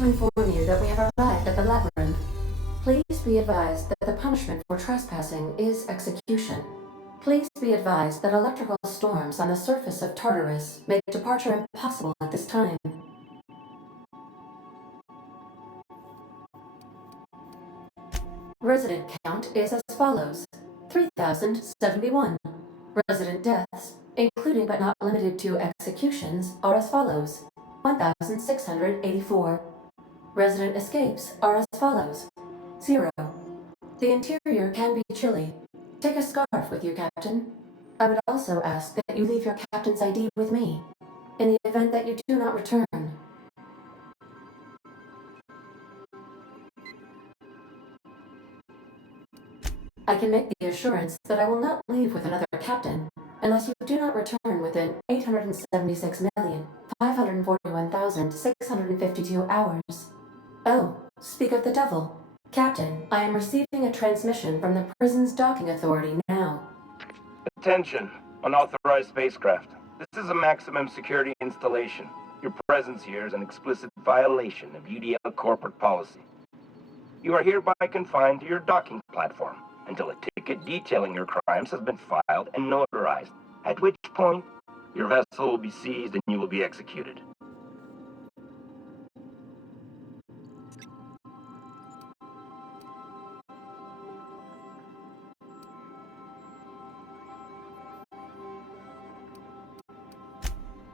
to inform you that we have arrived at the labyrinth. Please be advised that the punishment for trespassing is execution. Please be advised that electrical storms on the surface of Tartarus make departure impossible at this time. Resident count is as follows: 3,071. Resident deaths, including but not limited to executions, are as follows: 1,684. Resident escapes are as follows: 0. The interior can be chilly. Take a scarf with you, Captain. I would also ask that you leave your captain's ID with me, in the event that you do not return. I can make the assurance that I will not leave with another captain unless you do not return within 876,541,652 hours. Oh, speak of the devil. Captain, I am receiving a transmission from the prison's docking authority now. Attention, unauthorized spacecraft. This is a maximum security installation. Your presence here is an explicit violation of UDL corporate policy. You are hereby confined to your docking platform until a ticket detailing your crimes has been filed and notarized, at which point your vessel will be seized and you will be executed.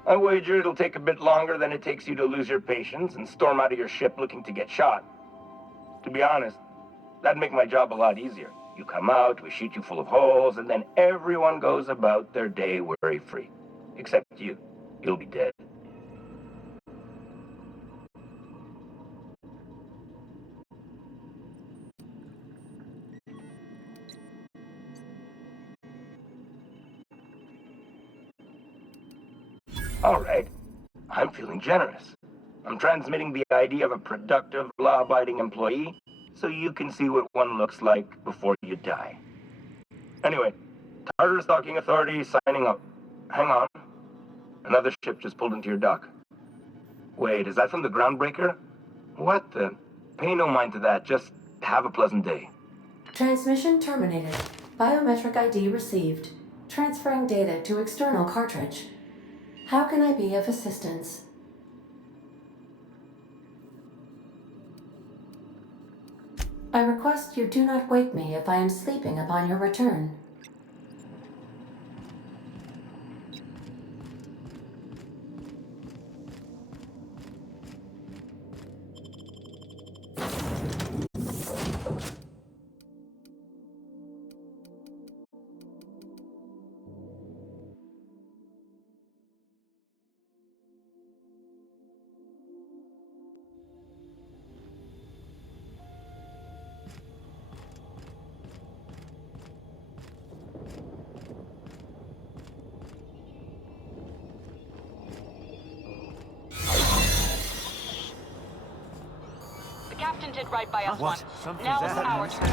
I wager it'll take a bit longer than it takes you to lose your patience and storm out of your ship looking to get shot. To be honest, that'd make my job a lot easier. You come out, we shoot you full of holes, and then everyone goes about their day worry-free. Except you. You'll be dead. All right. I'm feeling generous. I'm transmitting the ID of a productive, law-abiding employee so you can see what one looks like before you die. Anyway, Tartarus Docking Authority signing up. Hang on. Another ship just pulled into your dock. Wait, is that from the Groundbreaker? What the? Pay no mind to that. Just have a pleasant day. Transmission terminated. Biometric ID received. Transferring data to external cartridge. How can I be of assistance? I request you do not wake me if I am sleeping upon your return. Captain did right by us once. Something's Now it's happening. our turn.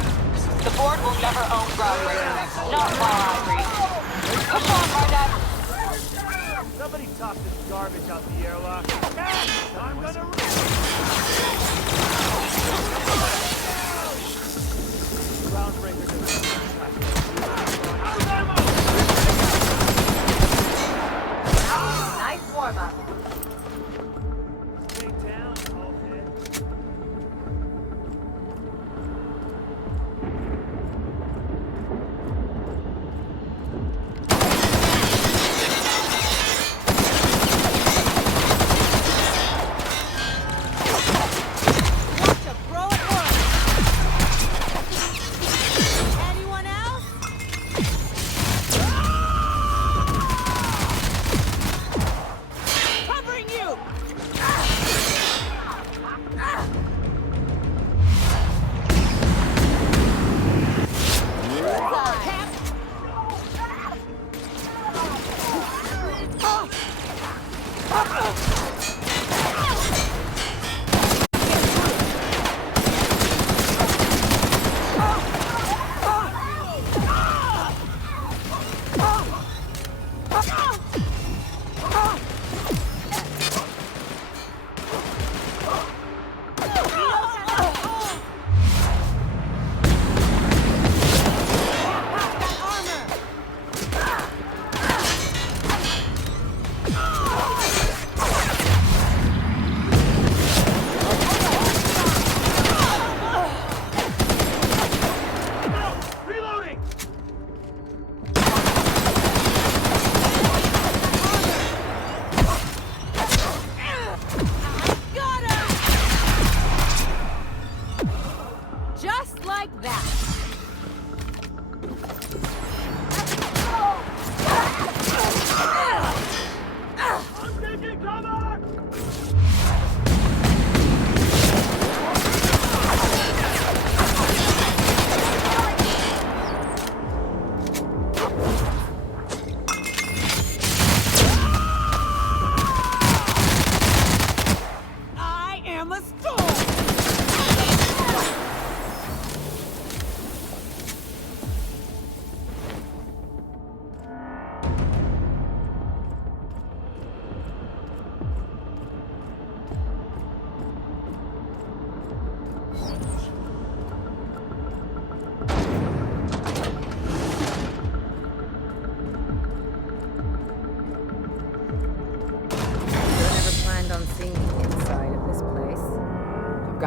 The board will never own Groundbreaker. Not while I breathe. Push on, Bardet! Somebody toss this garbage out the airlock. I'm gonna... Groundbreaker doesn't... Nice warm-up. Stay down, old-head.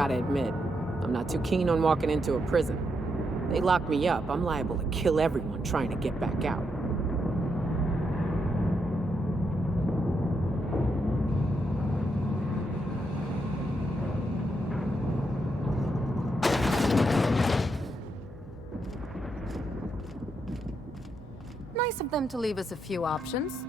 gotta admit, I'm not too keen on walking into a prison. They lock me up, I'm liable to kill everyone trying to get back out. Nice of them to leave us a few options.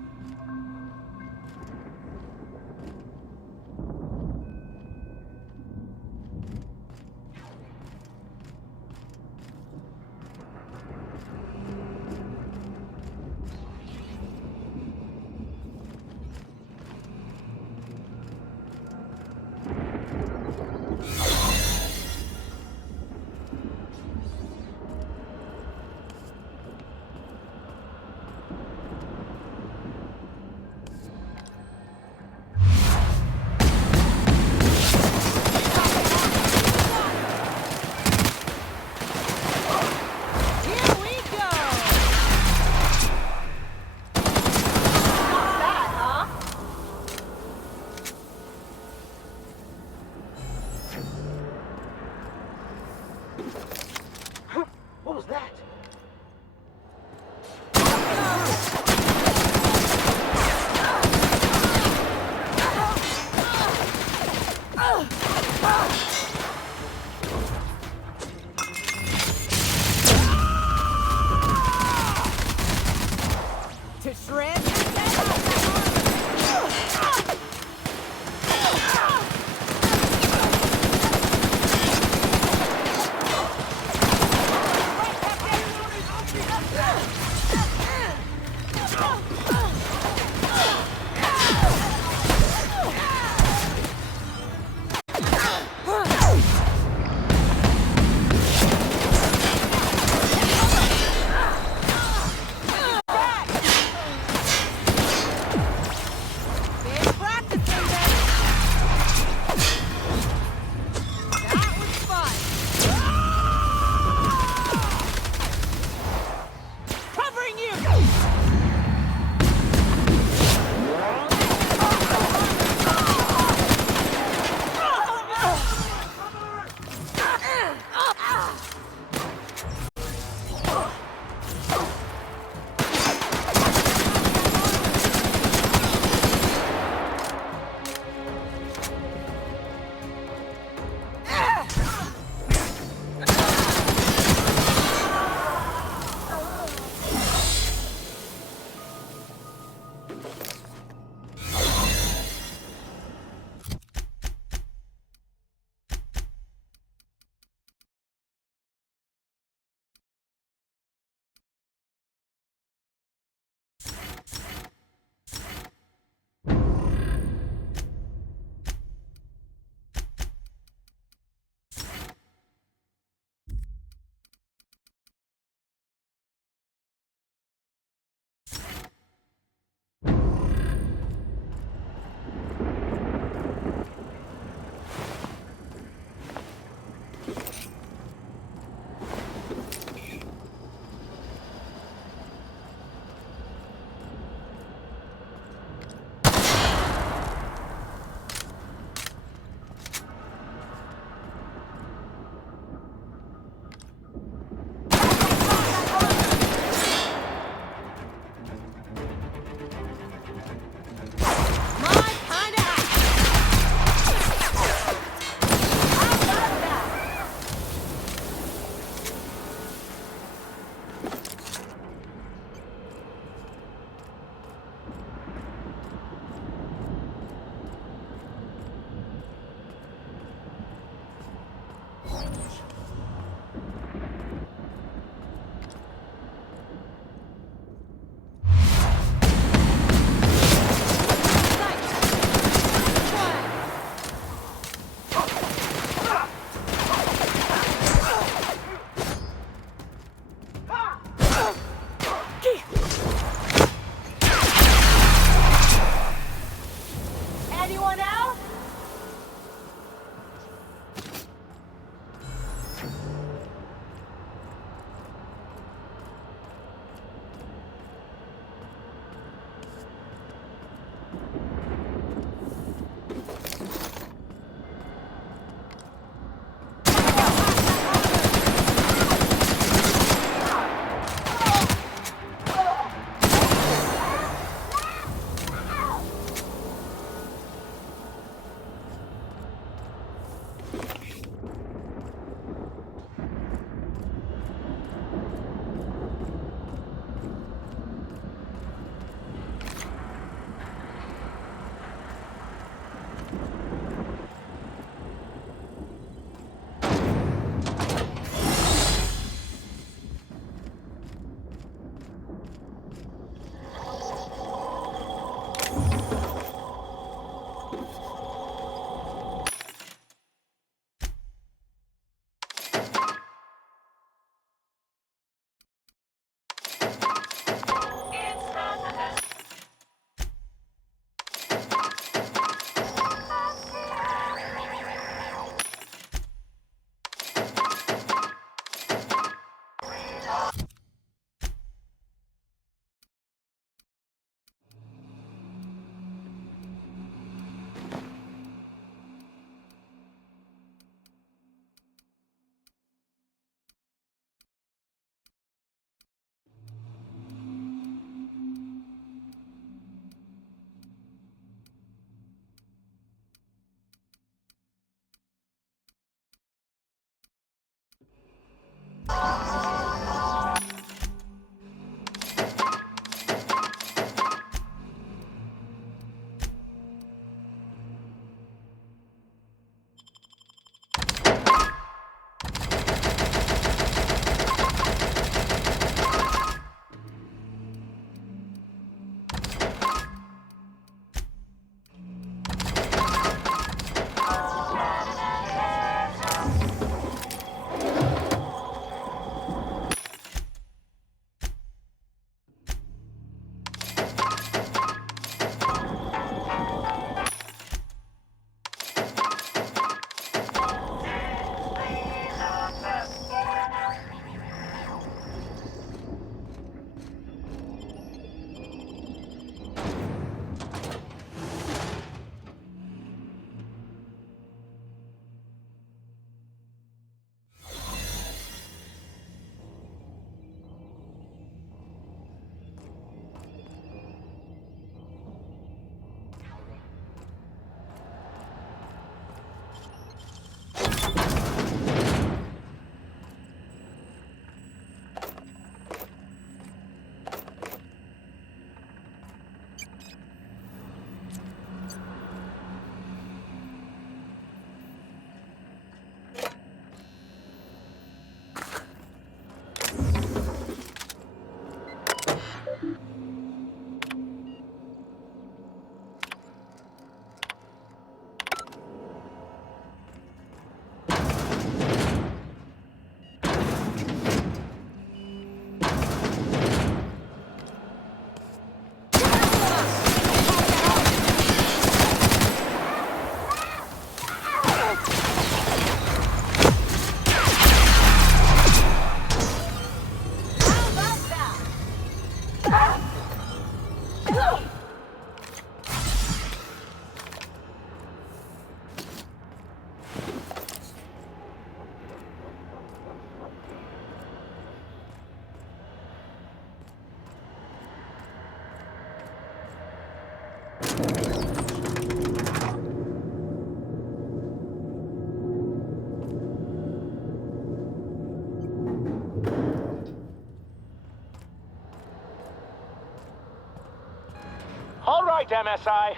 All right, MSI.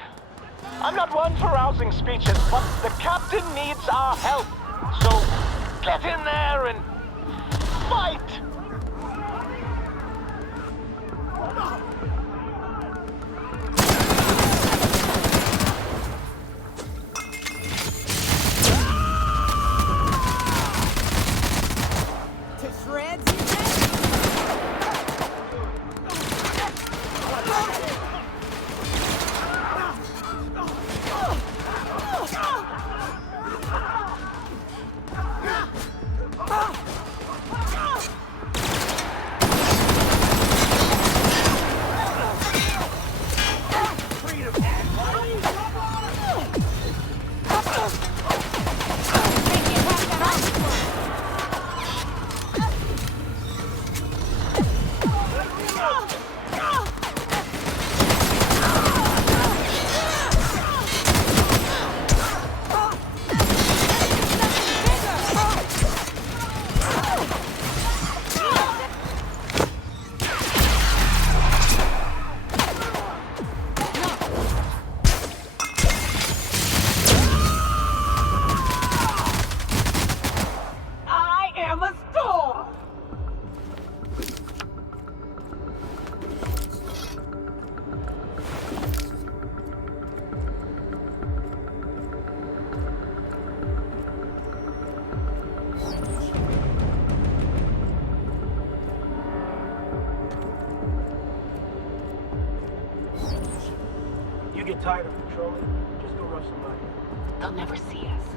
I'm not one for rousing speeches, but the captain needs our help. So, get in there and fight! To shreds, you say? tired of patrolling. Just go rush somebody. They'll never see us.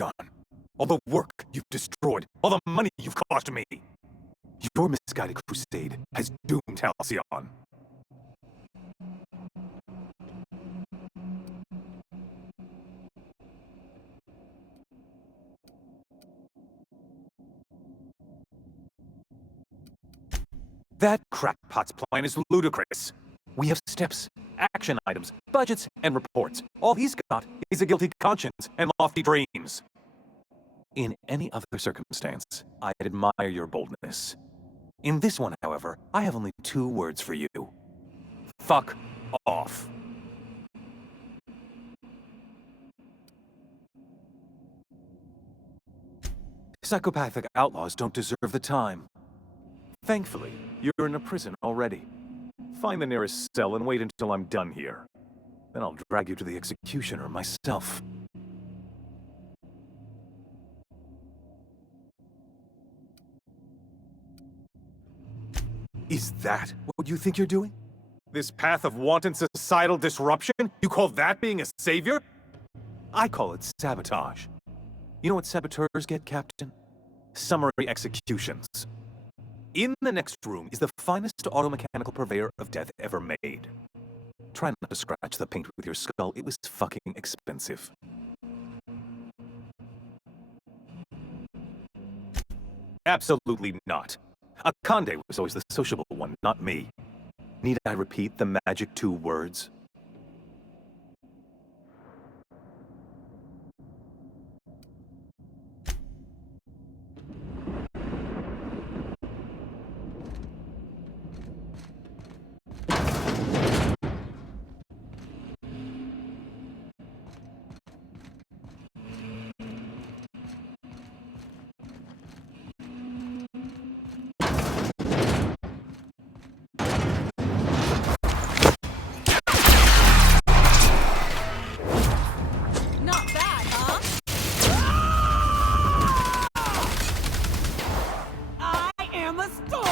done. All the work you've destroyed. All the money you've cost me. Your misguided crusade has doomed Halcyon. That crackpot's plan is ludicrous. We have steps, action items, budgets, and reports. All he's got is a guilty conscience and lofty dreams. In any other circumstance, I'd admire your boldness. In this one, however, I have only 2 words for you. Fuck off. Psychopathic outlaws don't deserve the time. Thankfully, you're in a prison already. Find the nearest cell and wait until I'm done here. Then I'll drag you to the executioner myself. Is that what you think you're doing? This path of wanton societal disruption? You call that being a savior? I call it sabotage. You know what saboteurs get, Captain? Summary executions. In the next room is the finest automechanical purveyor of death ever made. Try not to scratch the paint with your skull. It was fucking expensive. Absolutely not. Akande was always the sociable one, not me. Need I repeat the magic 2 words? Not bad, huh? I am a storm!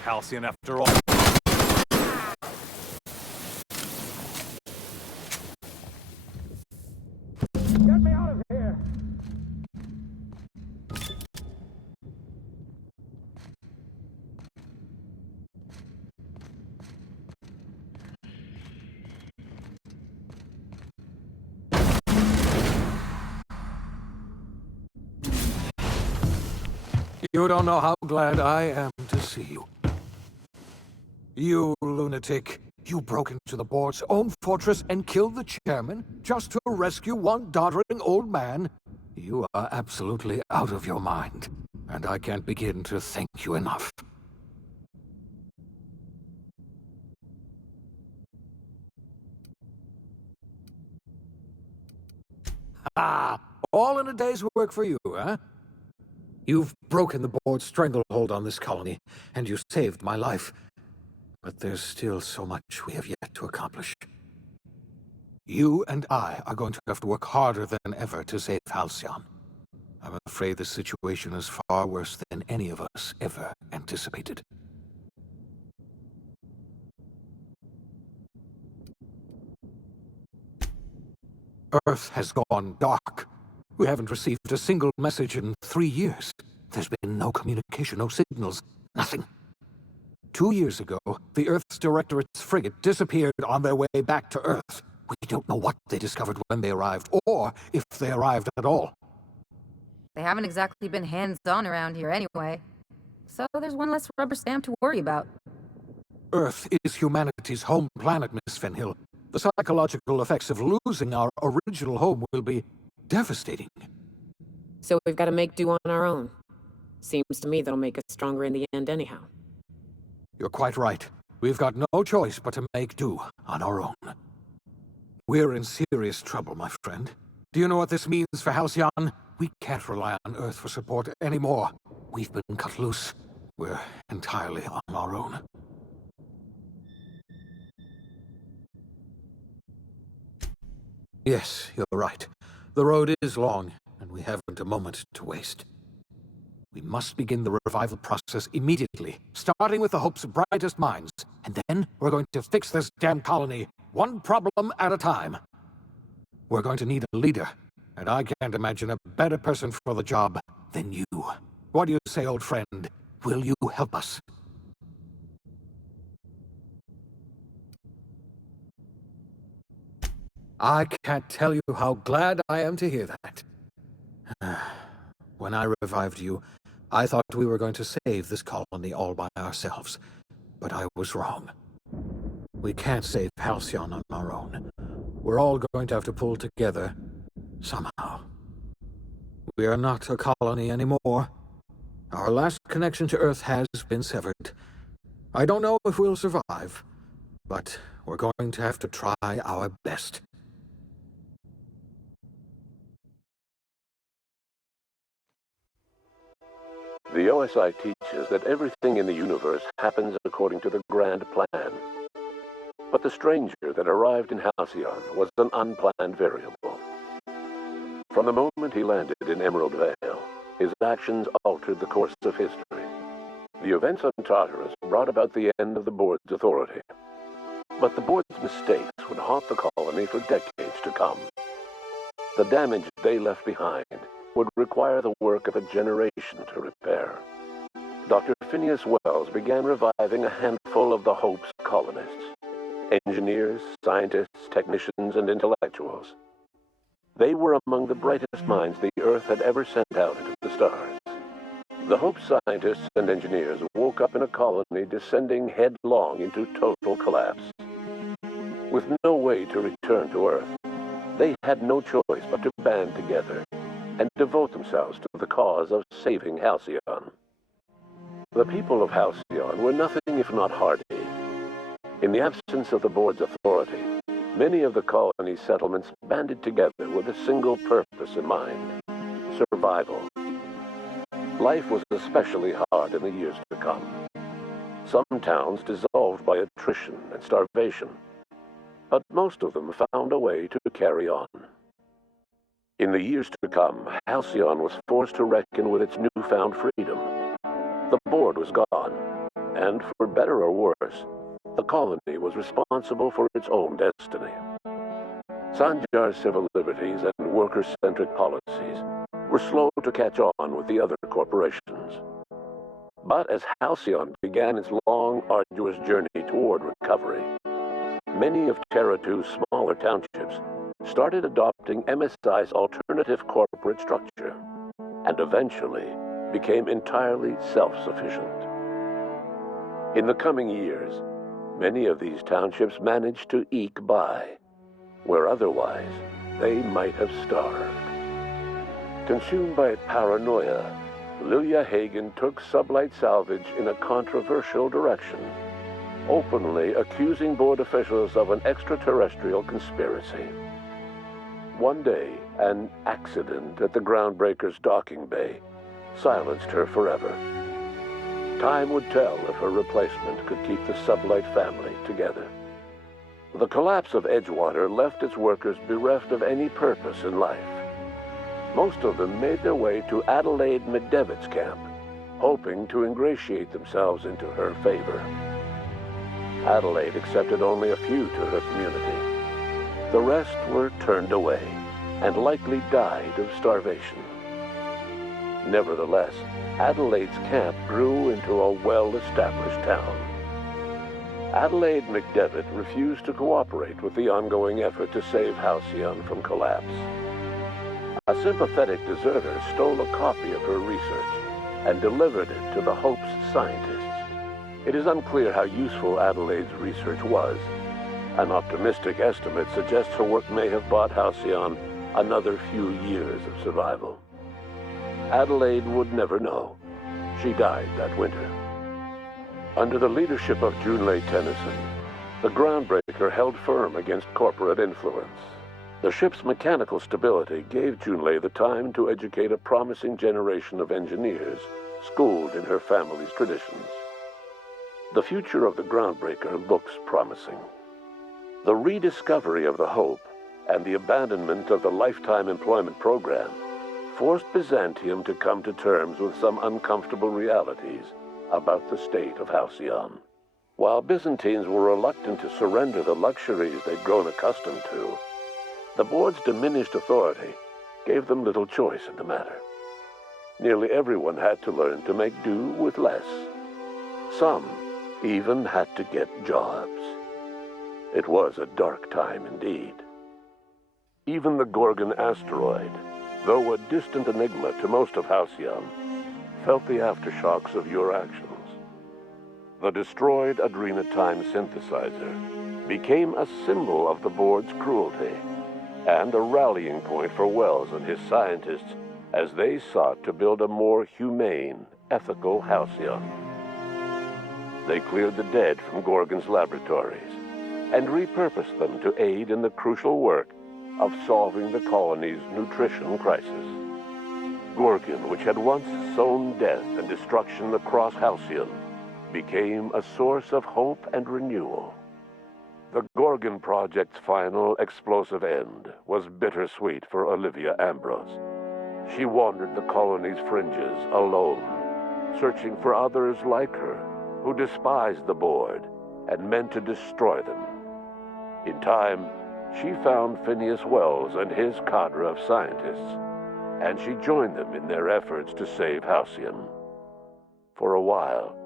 lunatic, Halcyon, after all. Get me out of here! You don't know how glad I am to see you. You lunatic. You broke into the board's own fortress and killed the chairman just to rescue one doddering old man? You are absolutely out of your mind, and I can't begin to thank you enough. Ah, all in a day's work for you, huh? You've broken the board's stranglehold on this colony, and you saved my life. But there's still so much we have yet to accomplish. You and I are going to have to work harder than ever to save Halcyon. I'm afraid the situation is far worse than any of us ever anticipated. Earth has gone dark. We haven't received a single message in 3 years. There's been no communication, no signals, nothing. 2 years ago, the Earth's Directorate's frigate disappeared on their way back to Earth. We don't know what they discovered when they arrived, or if they arrived at all. They haven't exactly been hands-on around here anyway. So there's one less rubber stamp to worry about. Earth is humanity's home planet, Miss Fenhill. The psychological effects of losing our original home will be devastating. So we've got to make do on our own. Seems to me that'll make us stronger in the end anyhow. You're quite right. We've got no choice but to make do on our own. We're in serious trouble, my friend. Do you know what this means for Halcyon? We can't rely on Earth for support anymore. We've been cut loose. We're entirely on our own. Yes, you're right. The road is long, and we haven't a moment to waste. We must begin the revival process immediately, starting with the Hope's brightest minds. And then we're going to fix this damn colony, one problem at a time. We're going to need a leader, and I can't imagine a better person for the job than you. What do you say, old friend? Will you help us? I can't tell you how glad I am to hear that. When I revived you, I thought we were going to save this colony all by ourselves, but I was wrong. We can't save Halcyon on our own. We're all going to have to pull together, somehow. We are not a colony anymore. Our last connection to Earth has been severed. I don't know if we'll survive, but we're going to have to try our best. The OSI teaches that everything in the universe happens according to the grand plan. But the stranger that arrived in Halcyon was an unplanned variable. From the moment he landed in Emerald Vale, his actions altered the course of history. The events on Tartarus brought about the end of the board's authority. But the board's mistakes would haunt the colony for decades to come. The damage they left behind would require the work of a generation to repair. Dr. Phineas Wells began reviving a handful of the Hope's colonists. Engineers, scientists, technicians, and intellectuals. They were among the brightest minds the Earth had ever sent out into the stars. The Hope scientists and engineers woke up in a colony descending headlong into total collapse. With no way to return to Earth, they had no choice but to band together and devote themselves to the cause of saving Halcyon. The people of Halcyon were nothing if not hardy. In the absence of the board's authority, many of the colony settlements banded together with a single purpose in mind: survival. Life was especially hard in the years to come. Some towns dissolved by attrition and starvation, but most of them found a way to carry on. In the years to come, Halcyon was forced to reckon with its newfound freedom. The board was gone, and for better or worse, the colony was responsible for its own destiny. Sanjar's civil liberties and worker-centric policies were slow to catch on with the other corporations. But as Halcyon began its long, arduous journey toward recovery, many of Terra 2's smaller townships started adopting MSI's alternative corporate structure, and eventually became entirely self-sufficient. In the coming years, many of these townships managed to eke by, where otherwise they might have starved. Consumed by paranoia, Lilia Hagen took Sublight Salvage in a controversial direction, openly accusing board officials of an extraterrestrial conspiracy. One day, an accident at the Groundbreaker's docking bay silenced her forever. Time would tell if her replacement could keep the Sublight family together. The collapse of Edgewater left its workers bereft of any purpose in life. Most of them made their way to Adelaide McDevitt's camp, hoping to ingratiate themselves into her favor. Adelaide accepted only a few to her community. The rest were turned away and likely died of starvation. Nevertheless, Adelaide's camp grew into a well-established town. Adelaide McDevitt refused to cooperate with the ongoing effort to save Halcyon from collapse. A sympathetic deserter stole a copy of her research and delivered it to the Hope's scientists. It is unclear how useful Adelaide's research was. An optimistic estimate suggests her work may have bought Halcyon another few years of survival. Adelaide would never know. She died that winter. Under the leadership of Junlei Tennyson, the Groundbreaker held firm against corporate influence. The ship's mechanical stability gave Junlei the time to educate a promising generation of engineers schooled in her family's traditions. The future of the Groundbreaker looks promising. The rediscovery of the Hope and the abandonment of the Lifetime Employment Program forced Byzantium to come to terms with some uncomfortable realities about the state of Halcyon. While Byzantines were reluctant to surrender the luxuries they'd grown accustomed to, the board's diminished authority gave them little choice in the matter. Nearly everyone had to learn to make do with less. Some even had to get jobs. It was a dark time indeed. Even the Gorgon asteroid, though a distant enigma to most of Halcyon, felt the aftershocks of your actions. The destroyed Adrenatime synthesizer became a symbol of the board's cruelty and a rallying point for Wells and his scientists as they sought to build a more humane, ethical Halcyon. They cleared the dead from Gorgon's laboratories and repurposed them to aid in the crucial work of solving the colony's nutrition crisis. Gorgon, which had once sown death and destruction across Halcyon, became a source of hope and renewal. The Gorgon Project's final explosive end was bittersweet for Olivia Ambrose. She wandered the colony's fringes alone, searching for others like her who despised the board and meant to destroy them. In time, she found Phineas Wells and his cadre of scientists, and she joined them in their efforts to save Halcyon. For a while,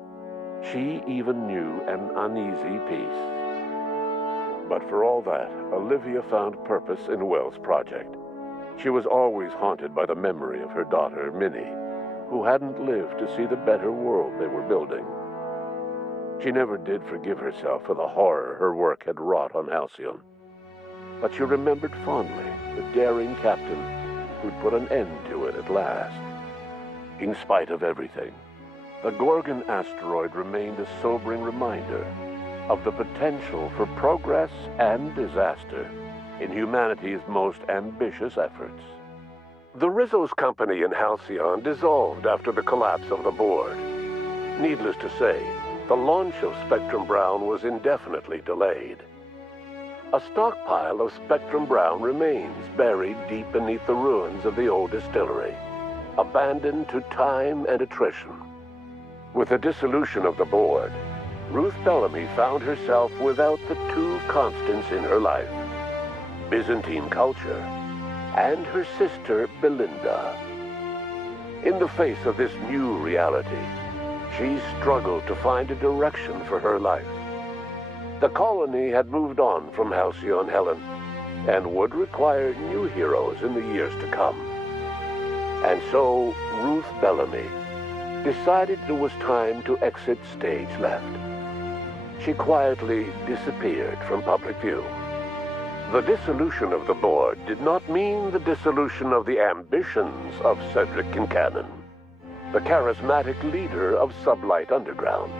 she even knew an uneasy peace. But for all that, Olivia found purpose in Wells' project. She was always haunted by the memory of her daughter, Minnie, who hadn't lived to see the better world they were building. She never did forgive herself for the horror her work had wrought on Halcyon. But she remembered fondly the daring captain who'd put an end to it at last. In spite of everything, the Gorgon asteroid remained a sobering reminder of the potential for progress and disaster in humanity's most ambitious efforts. The Rizzo's company in Halcyon dissolved after the collapse of the board. Needless to say, the launch of Spectrum Brown was indefinitely delayed. A stockpile of Spectrum Brown remains buried deep beneath the ruins of the old distillery, abandoned to time and attrition. With the dissolution of the board, Ruth Bellamy found herself without the two constants in her life: Byzantine culture and her sister Belinda. In the face of this new reality, she struggled to find a direction for her life. The colony had moved on from Halcyon Helen and would require new heroes in the years to come. And so Ruth Bellamy decided it was time to exit stage left. She quietly disappeared from public view. The dissolution of the board did not mean the dissolution of the ambitions of Cedric Kincannon, the charismatic leader of Sublight Underground.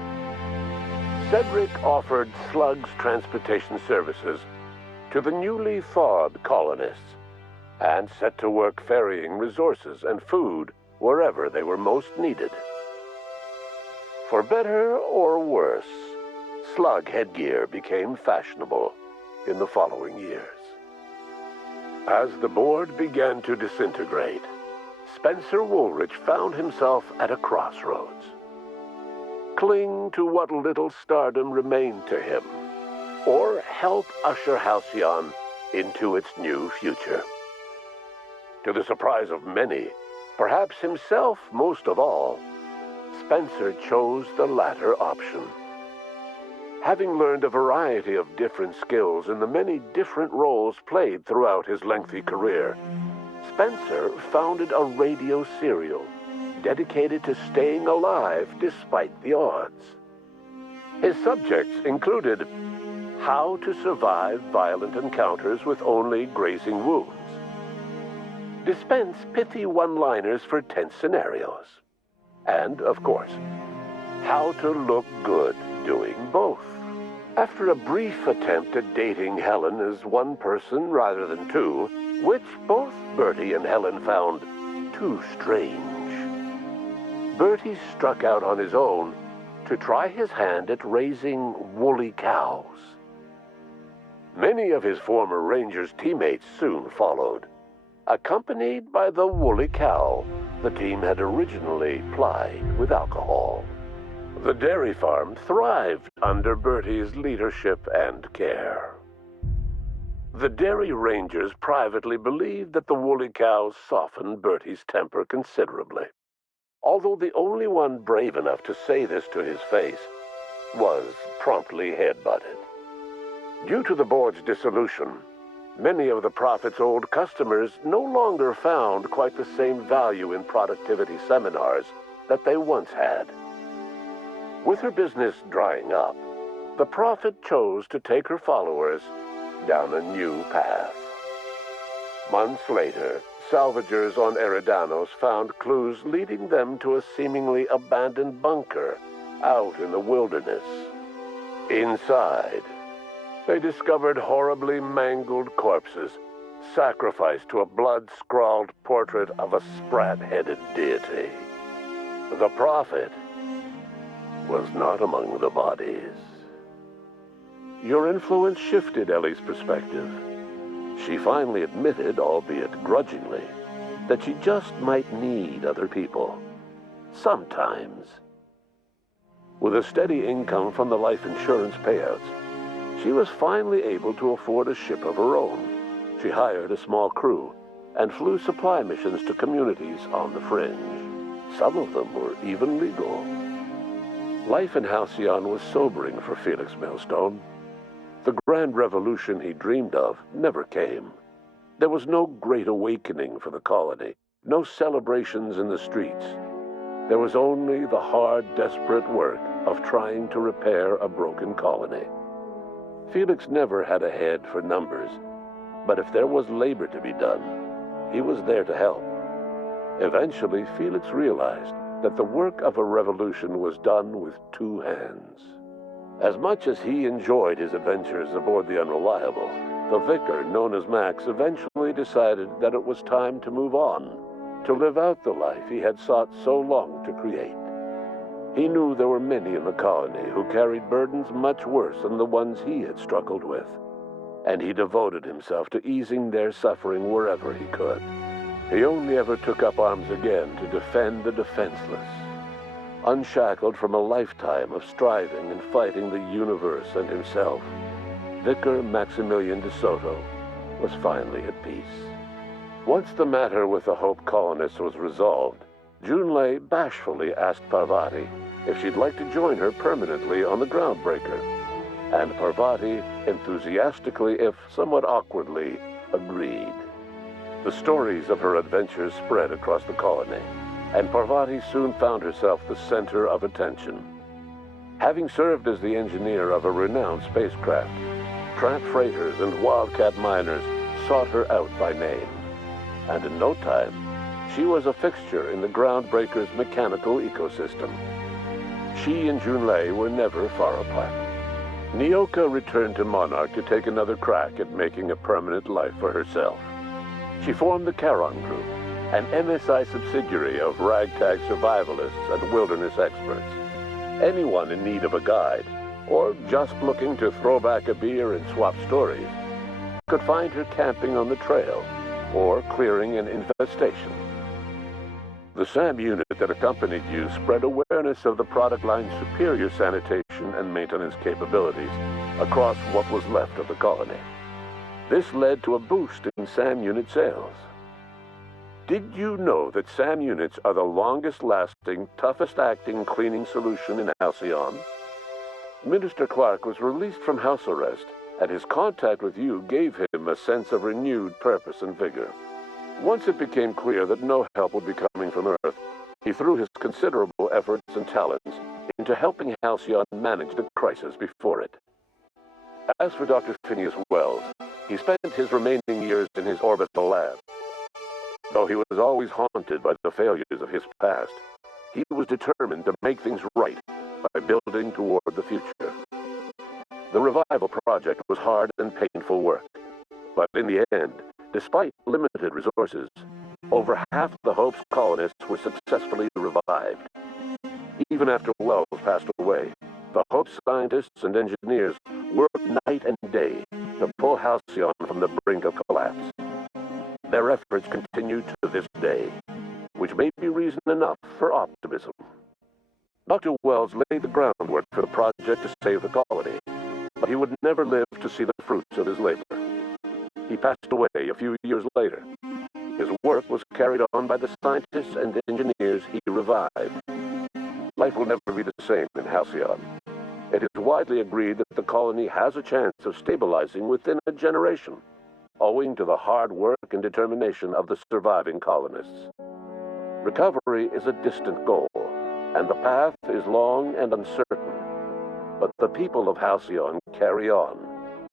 Cedric offered Slug's transportation services to the newly thawed colonists and set to work ferrying resources and food wherever they were most needed. For better or worse, Slug headgear became fashionable in the following years. As the board began to disintegrate, Spencer Woolrich found himself at a crossroads. Cling to what little stardom remained to him, or help usher Halcyon into its new future. To the surprise of many, perhaps himself most of all, Spencer chose the latter option. Having learned a variety of different skills in the many different roles played throughout his lengthy career, Spencer founded a radio serial dedicated to staying alive despite the odds. His subjects included how to survive violent encounters with only grazing wounds, dispense pithy one-liners for tense scenarios, and, of course, how to look good doing both. After a brief attempt at dating Helen as one person rather than two, which both Bertie and Helen found too strange, Bertie struck out on his own to try his hand at raising woolly cows. Many of his former Rangers teammates soon followed, accompanied by the woolly cow the team had originally plied with alcohol. The dairy farm thrived under Bertie's leadership and care. The Dairy Rangers privately believed that the woolly cows softened Bertie's temper considerably, although the only one brave enough to say this to his face was promptly headbutted. Due to the board's dissolution, many of the Prophet's old customers no longer found quite the same value in productivity seminars that they once had. With her business drying up, the Prophet chose to take her followers down a new path. Months later, salvagers on Eridanos found clues leading them to a seemingly abandoned bunker out in the wilderness. Inside, they discovered horribly mangled corpses, sacrificed to a blood-scrawled portrait of a sprat-headed deity. The Prophet was not among the bodies. Your influence shifted Ellie's perspective. She finally admitted, albeit grudgingly, that she just might need other people. Sometimes. With a steady income from the life insurance payouts, she was finally able to afford a ship of her own. She hired a small crew and flew supply missions to communities on the fringe. Some of them were even legal. Life in Halcyon was sobering for Felix Millstone. The grand revolution he dreamed of never came. There was no great awakening for the colony, no celebrations in the streets. There was only the hard, desperate work of trying to repair a broken colony. Felix never had a head for numbers, but if there was labor to be done, he was there to help. Eventually, Felix realized that the work of a revolution was done with two hands. As much as he enjoyed his adventures aboard the Unreliable, the vicar, known as Max, eventually decided that it was time to move on, to live out the life he had sought so long to create. He knew there were many in the colony who carried burdens much worse than the ones he had struggled with, and he devoted himself to easing their suffering wherever he could. He only ever took up arms again to defend the defenseless. unshackled from a lifetime of striving and fighting the universe and himself, Vicar Maximilian de Soto was finally at peace. Once the matter with the Hope colonists was resolved, Junlei bashfully asked Parvati if she'd like to join her permanently on the Groundbreaker, and Parvati enthusiastically, if somewhat awkwardly, agreed. The stories of her adventures spread across the colony, and Parvati soon found herself the center of attention. Having served as the engineer of a renowned spacecraft, tramp freighters and wildcat miners sought her out by name, and in no time, she was a fixture in the Groundbreaker's mechanical ecosystem. She and Junlei were never far apart. Nyoka returned to Monarch to take another crack at making a permanent life for herself. She formed the Charon Group, an MSI subsidiary of ragtag survivalists and wilderness experts. Anyone in need of a guide, or just looking to throw back a beer and swap stories, could find her camping on the trail or clearing an infestation. The SAM unit that accompanied you spread awareness of the product line's superior sanitation and maintenance capabilities across what was left of the colony. This led to a boost in SAM unit sales. Did you know that SAM units are the longest-lasting, toughest-acting cleaning solution in Halcyon? Minister Clark was released from house arrest, and his contact with you gave him a sense of renewed purpose and vigor. Once it became clear that no help would be coming from Earth, he threw his considerable efforts and talents into helping Halcyon manage the crisis before it. As for Dr. Phineas Wells, he spent his remaining years in his orbital lab. Though he was always haunted by the failures of his past, he was determined to make things right by building toward the future. The revival project was hard and painful work, but in the end, despite limited resources, over half the Hope's colonists were successfully revived. Even after Wells passed away, the Hope scientists and engineers worked night and day to pull Halcyon from the brink of collapse. Their efforts continue to this day, which may be reason enough for optimism. Dr. Wells laid the groundwork for the project to save the colony, but he would never live to see the fruits of his labor. He passed away a few years later. His work was carried on by the scientists and engineers he revived. Life will never be the same in Halcyon. It is widely agreed that the colony has a chance of stabilizing within a generation, owing to the hard work and determination of the surviving colonists. Recovery is a distant goal, and the path is long and uncertain. But the people of Halcyon carry on,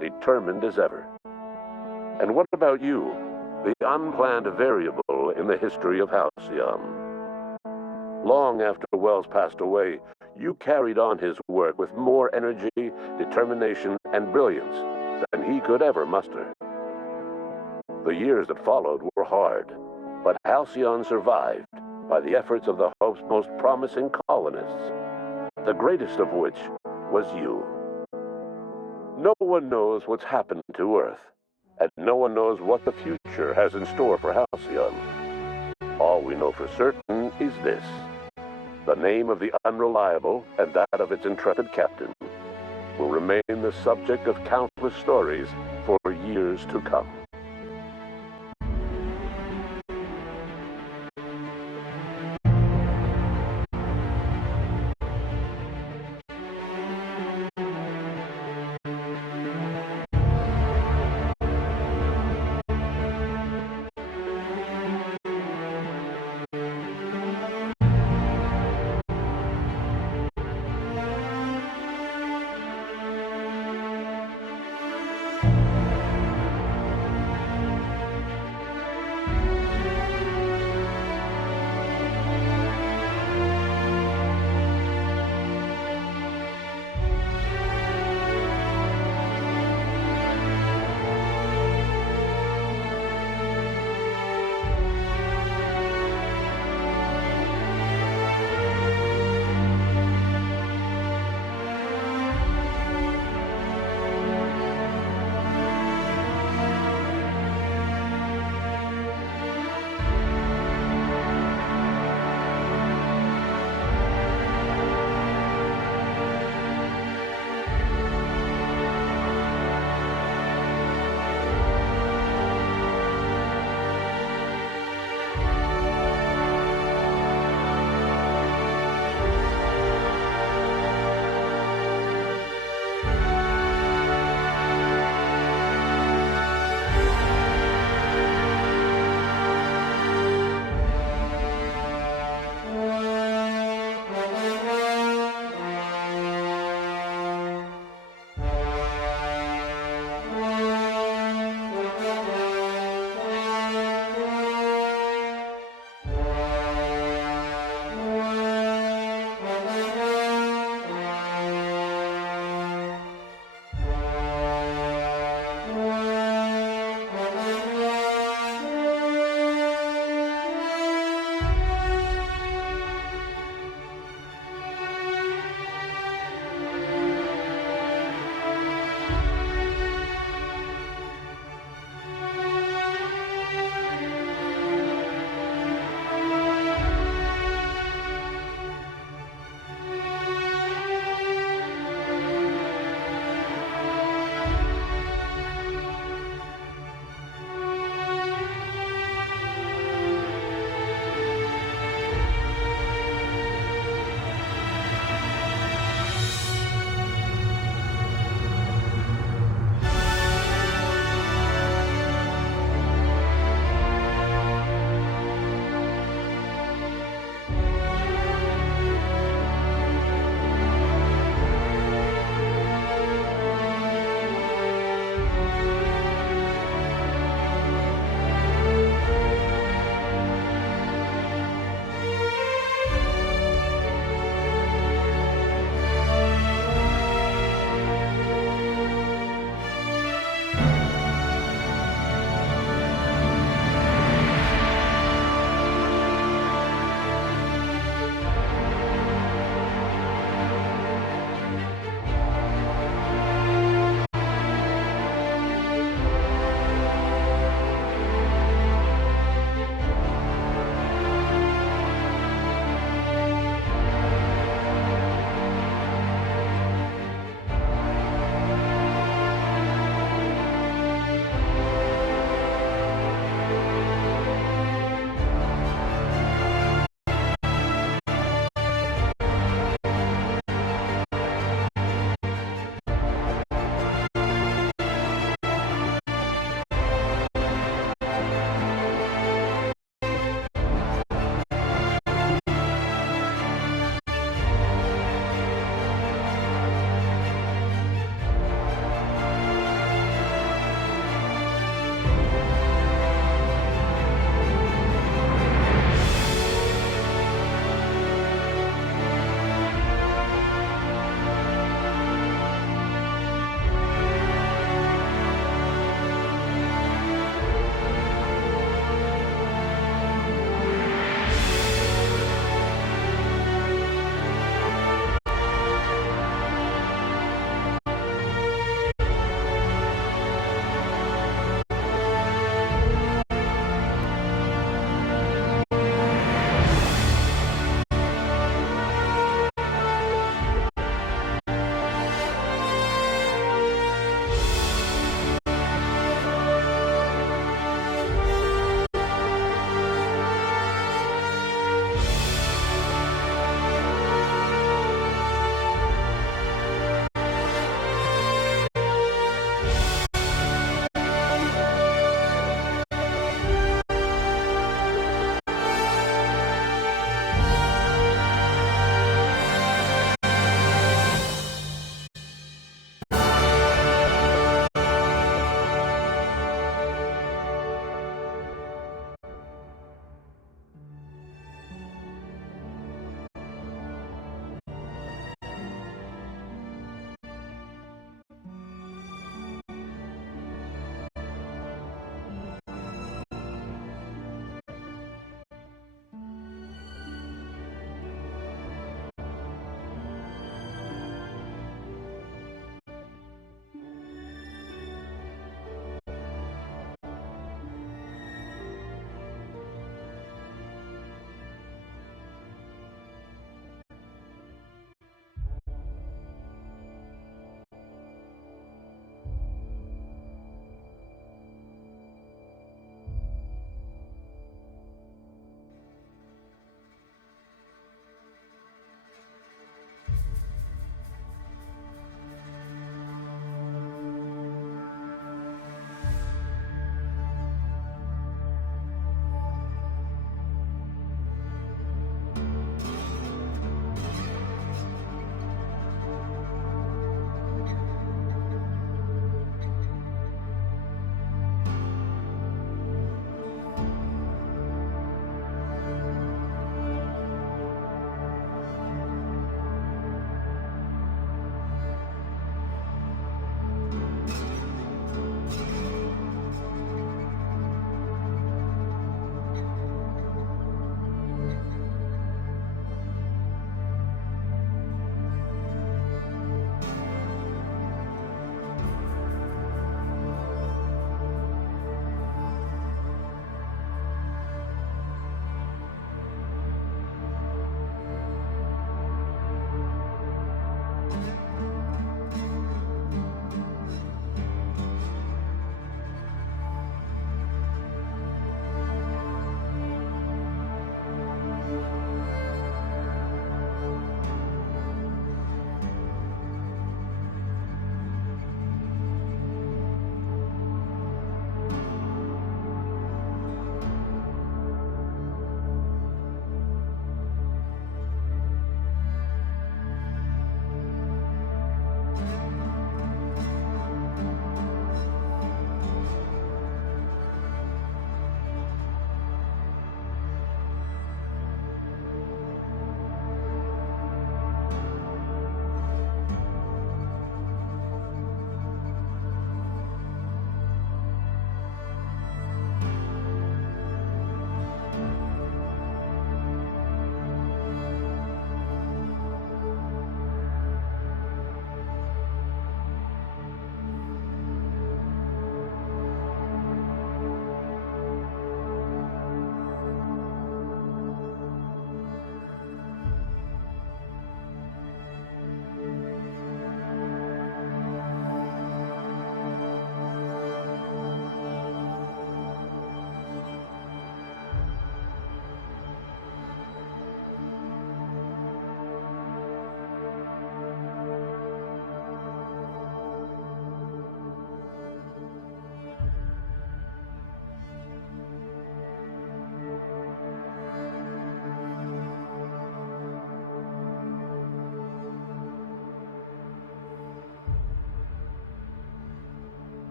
determined as ever. And what about you, the unplanned variable in the history of Halcyon? Long after Wells passed away, you carried on his work with more energy, determination, and brilliance than he could ever muster. The years that followed were hard, but Halcyon survived by the efforts of the Hope's most promising colonists, the greatest of which was you. No one knows what's happened to Earth, and no one knows what the future has in store for Halcyon. All we know for certain is this: the name of the Unreliable and that of its intrepid captain will remain the subject of countless stories for years to come.